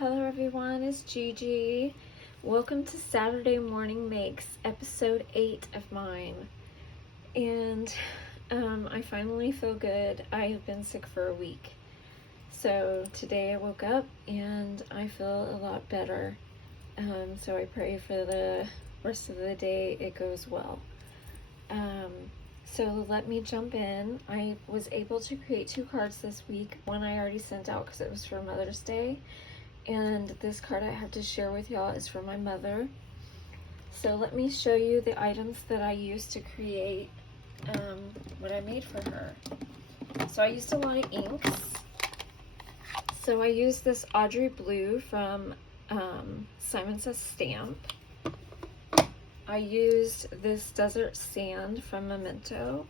Hello everyone, it's Gigi. Welcome to Saturday Morning Makes, episode 8 of mine. And I finally feel good. I have been sick for a week. So today I woke up and I feel a lot better. So I pray for the rest of the day it goes well. So let me jump in. I was able to create 2 cards this week. One I already sent out because it was for Mother's Day. And this card I have to share with y'all is for my mother. So let me show you the items that I used to create what I made for her. So I used a lot of inks. So I used this Audrey Blue from Simon Says Stamp. I used this Desert Sand from Memento.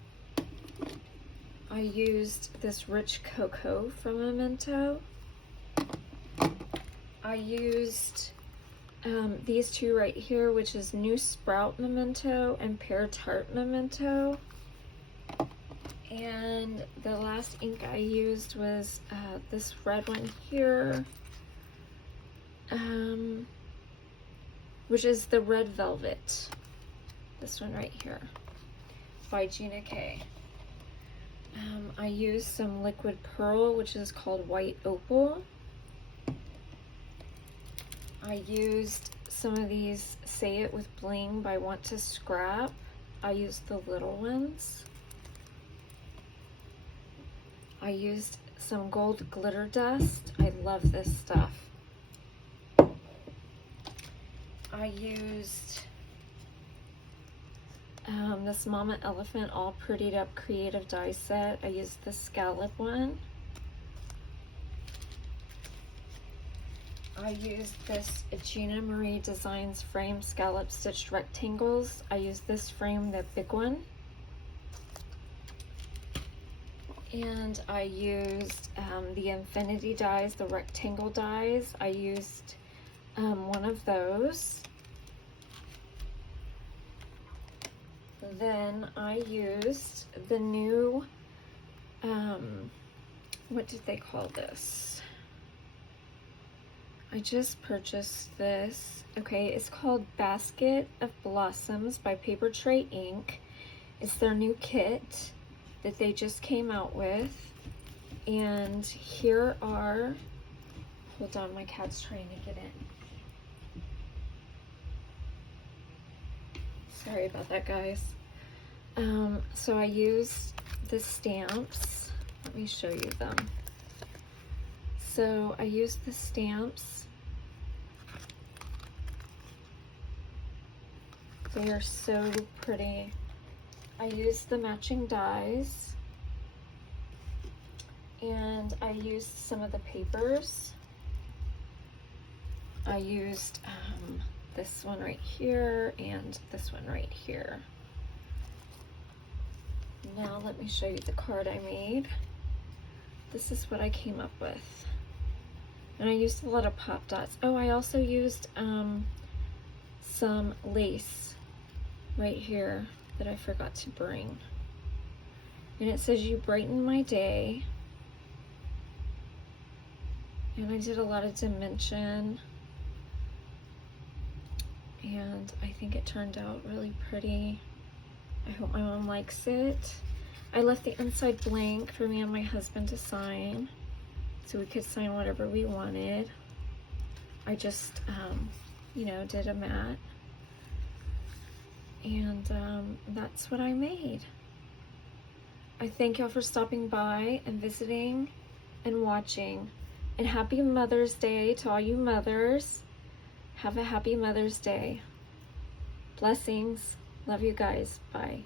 I used this Rich Cocoa from Memento. I used these 2 right here, which is New Sprout Memento and Pear Tart Memento. And the last ink I used was this red one here, which is the Red Velvet. This one right here by Gina K. I used some liquid pearl, which is called White Opal. I used some of these Say It With Bling by Want to Scrap. I used the little ones. I used some gold glitter dust. I love this stuff. I used this Mama Elephant All Prettied Up Creative Die Set. I used the scallop one. I used this Gina Marie Designs Frame Scallop Stitched Rectangles. I used this frame, the big one. And I used the Infinity dies, the rectangle dies. I used one of those. Then I used the new, what did they call this? I just purchased this. Okay, it's called Basket of Blossoms by Paper Tray Ink. It's their new kit that they just came out with. And here are, hold on, my cat's trying to get in. Sorry about that, guys. So I used the stamps. Let me show you them. So I used the stamps. They are so pretty. I used the matching dies. And I used some of the papers. I used this one right here and this one right here. Now let me show you the card I made. This is what I came up with. And I used a lot of pop dots. Oh, I also used some lace right here that I forgot to bring. And it says, "You brighten my day." And I did a lot of dimension. And I think it turned out really pretty. I hope my mom likes it. I left the inside blank for me and my husband to sign, so we could sign whatever we wanted. I just, you know, did a mat. And that's what I made. I thank y'all for stopping by and visiting and watching. And happy Mother's Day to all you mothers. Have a happy Mother's Day. Blessings. Love you guys. Bye.